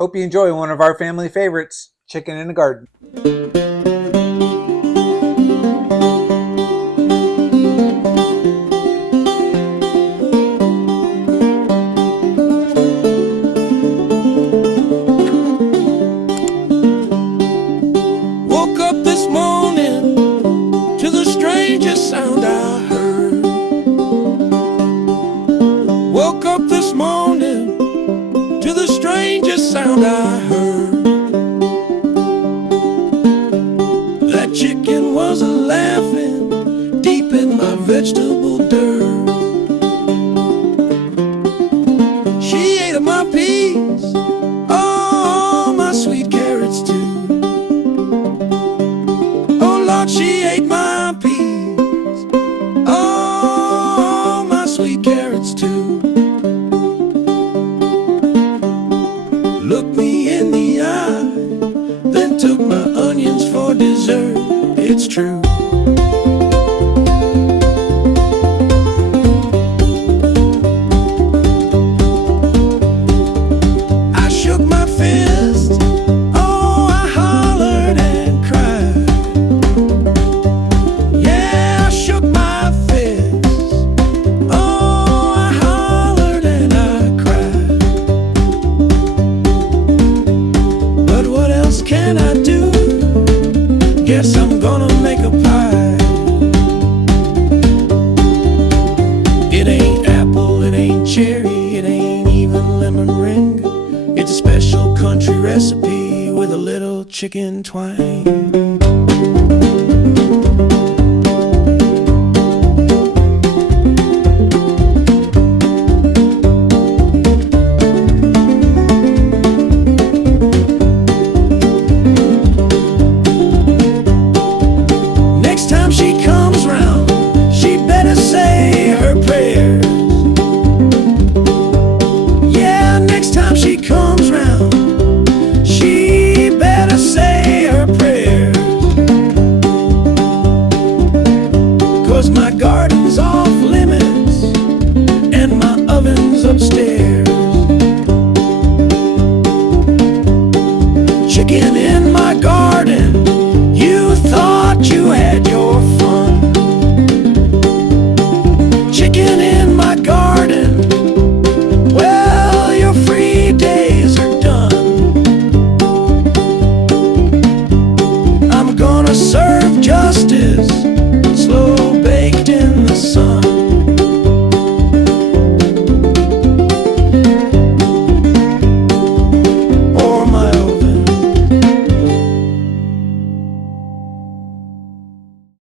Hope you enjoy one of our family favorites, chicken in the garden. Woke up this morning to the strangest sound I heard. Woke up this morning to the strangest sound I heard. That chicken was a-laughing deep in my vegetable dirt. She ate my peas, oh, my sweet carrots too. Oh Lord, she ate my peas, oh, my sweet carrots too. Looked me in the eye, then took my onions for dessert. It's true. I shook my fist, oh, I hollered and cried. Yeah, I shook my fist, oh, I hollered and I cried. But what else can I do? Guess I'm gonna make a pie. It ain't apple, it ain't cherry, it ain't even lemon ring. It's a special country recipe with a little chicken twang. Next time she comes round, she better say her prayers. Yeah, next time she comes round, she better say her prayers. 'Cause my garden's off limits and my oven's upstairs. Chicken in my garden, you thought you had your